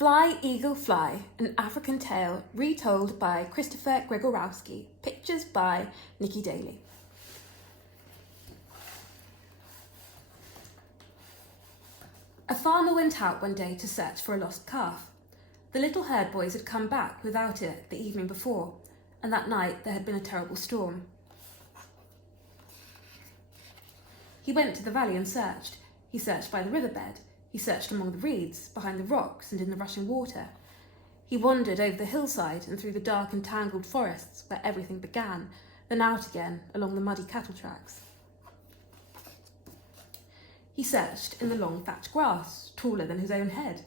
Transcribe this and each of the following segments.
Fly, Eagle, Fly, an African tale retold by Christopher Gregorowski, pictures by Nikki Daly. A farmer went out one day to search for a lost calf. The little herd boys had come back without it the evening before, and that night there had been a terrible storm. He went to the valley and searched. He searched by the riverbed. He searched among the reeds, behind the rocks and in the rushing water. He wandered over the hillside and through the dark and tangled forests where everything began, then out again along the muddy cattle tracks. He searched in the long thatched grass, taller than his own head.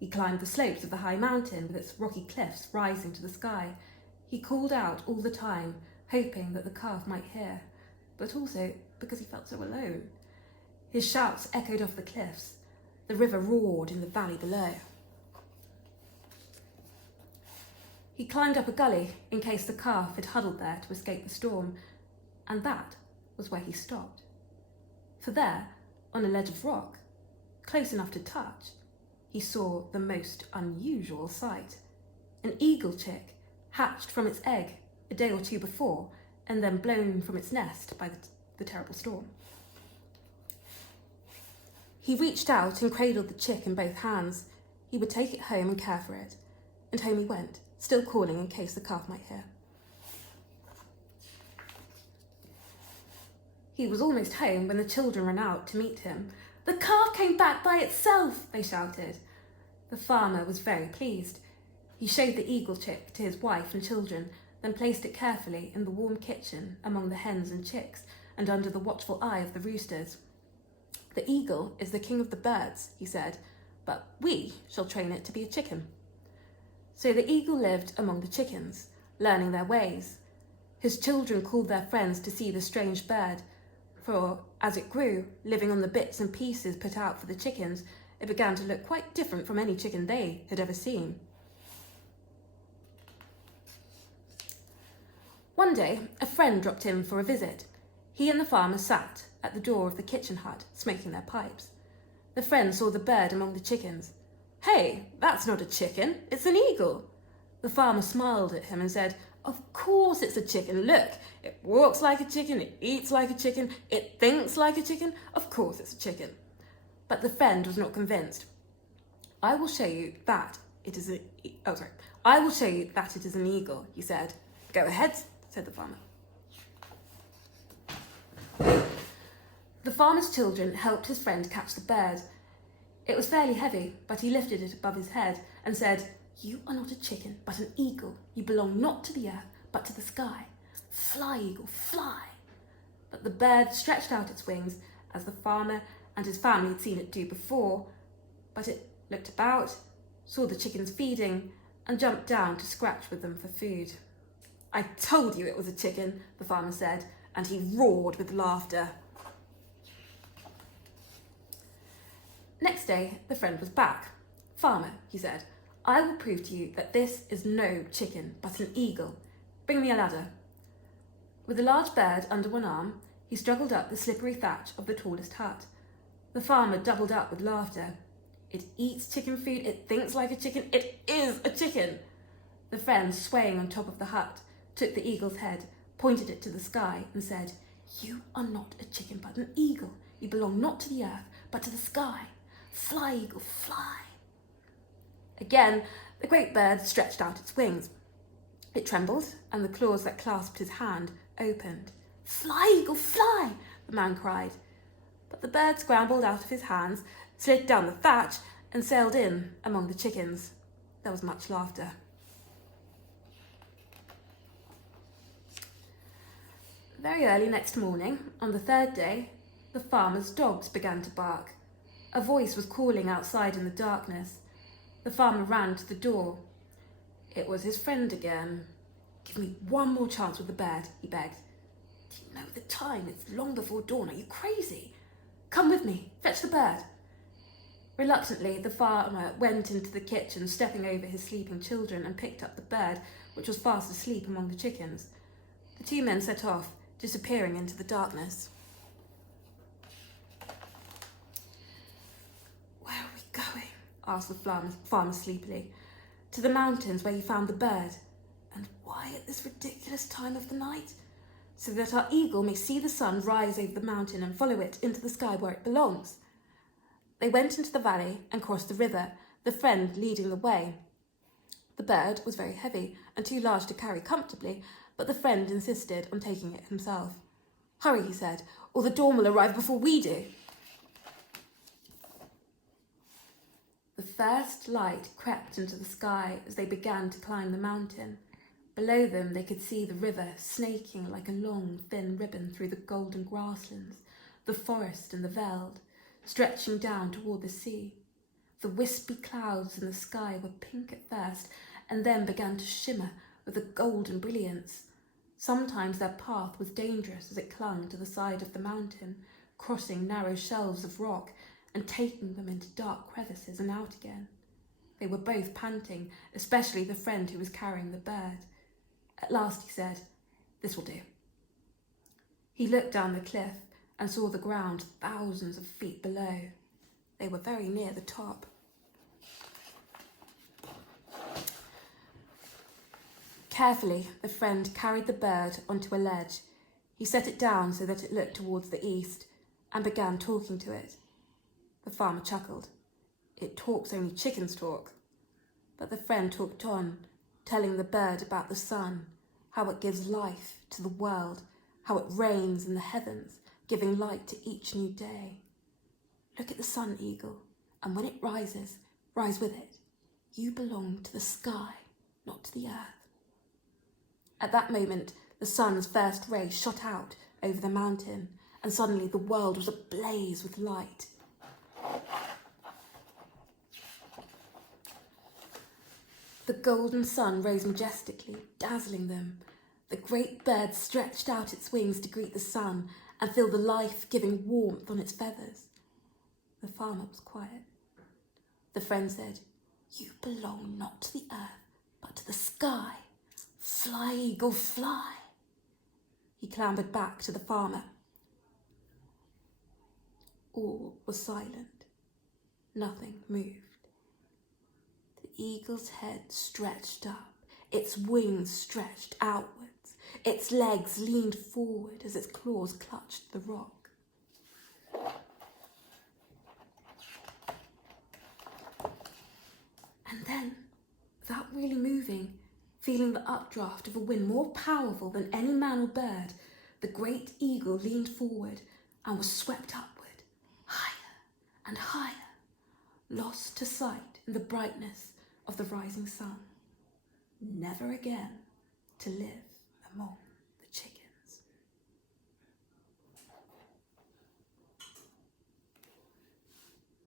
He climbed the slopes of the high mountain with its rocky cliffs rising to the sky. He called out all the time, hoping that the calf might hear, but also because he felt so alone. His shouts echoed off the cliffs. The river roared in the valley below. He climbed up a gully in case the calf had huddled there to escape the storm, and that was where he stopped. For there, on a ledge of rock, close enough to touch, he saw the most unusual sight. An eagle chick hatched from its egg a day or two before and then blown from its nest by the terrible storm. He reached out and cradled the chick in both hands. He would take it home and care for it. And home he went, still calling in case the calf might hear. He was almost home when the children ran out to meet him. "The calf came back by itself," they shouted. The farmer was very pleased. He showed the eagle chick to his wife and children, then placed it carefully in the warm kitchen among the hens and chicks and under the watchful eye of the roosters. "The eagle is the king of the birds," he said, "but we shall train it to be a chicken." So the eagle lived among the chickens, learning their ways. His children called their friends to see the strange bird, for as it grew, living on the bits and pieces put out for the chickens, it began to look quite different from any chicken they had ever seen. One day, a friend dropped in for a visit. He and the farmer sat at the door of the kitchen hut, smoking their pipes. The friend saw the bird among the chickens. "Hey, that's not a chicken, it's an eagle." The farmer smiled at him and said, "Of course it's a chicken. Look, it walks like a chicken, it eats like a chicken, it thinks like a chicken. Of course it's a chicken." But the friend was not convinced. I will show you that it is an eagle," he said. "Go ahead," said the farmer. The farmer's children helped his friend catch the bird. It was fairly heavy, but he lifted it above his head and said, "You are not a chicken, but an eagle. You belong not to the earth, but to the sky. Fly, eagle, fly." But the bird stretched out its wings, as the farmer and his family had seen it do before, but it looked about, saw the chickens feeding, and jumped down to scratch with them for food. "I told you it was a chicken," the farmer said, and he roared with laughter. Next day, the friend was back. "Farmer," he said, "I will prove to you that this is no chicken, but an eagle. Bring me a ladder." With a large bird under one arm, he struggled up the slippery thatch of the tallest hut. The farmer doubled up with laughter. "It eats chicken food, it thinks like a chicken, it is a chicken." The friend, swaying on top of the hut, took the eagle's head, pointed it to the sky, and said, "You are not a chicken, but an eagle. You belong not to the earth, but to the sky. Fly, eagle, fly." Again, the great bird stretched out its wings. It trembled, and the claws that clasped his hand opened. "Fly, eagle, fly," the man cried. But the bird scrambled out of his hands, slid down the thatch, and sailed in among the chickens. There was much laughter. Very early next morning, on the third day, the farmer's dogs began to bark. A voice was calling outside in the darkness. The farmer ran to the door. It was his friend again. "Give me one more chance with the bird," he begged. "Do you know the time? It's long before dawn. Are you crazy? Come with me. Fetch the bird." Reluctantly, the farmer went into the kitchen, stepping over his sleeping children, and picked up the bird, which was fast asleep among the chickens. The two men set off, disappearing into the darkness. "Where are we going?" asked the farmer sleepily. To the mountains where you found the bird. And why at this ridiculous time of the night? So that our eagle may see the sun rise over the mountain and follow it into the sky where it belongs. They went into the valley and crossed the river, the friend leading the way. The bird was very heavy and too large to carry comfortably, but the friend insisted on taking it himself. Hurry, he said, or the dawn will arrive before we do. The first light crept into the sky as they began to climb the mountain. Below them they could see the river snaking like a long, thin ribbon through the golden grasslands, the forest and the veld, stretching down toward the sea. The wispy clouds in the sky were pink at first and then began to shimmer with a golden brilliance. Sometimes their path was dangerous as it clung to the side of the mountain, crossing narrow shelves of rock and taking them into dark crevices and out again. They were both panting, especially the friend who was carrying the bird. At last he said, "This will do." He looked down the cliff and saw the ground thousands of feet below. They were very near the top. Carefully, the friend carried the bird onto a ledge. He set it down so that it looked towards the east and began talking to it. The farmer chuckled. It talks only chickens talk. But the friend talked on, telling the bird about the sun, how it gives life to the world, how it reigns in the heavens, giving light to each new day. Look at the sun, eagle, and when it rises, rise with it. You belong to the sky, not to the earth. At that moment, the sun's first ray shot out over the mountain, and suddenly the world was ablaze with light. The golden sun rose majestically, dazzling them. The great bird stretched out its wings to greet the sun and feel the life-giving warmth on its feathers. The farmer was quiet. The friend said, "You belong not to the earth, but to the sky. Fly, eagle, fly." He clambered back to the farmer. All was silent. Nothing moved. The eagle's head stretched up, its wings stretched outwards, its legs leaned forward as its claws clutched the rock. And then, without really moving, feeling the updraft of a wind more powerful than any man or bird, the great eagle leaned forward and was swept upward, higher and higher, lost to sight in the brightness of the rising sun, never again to live among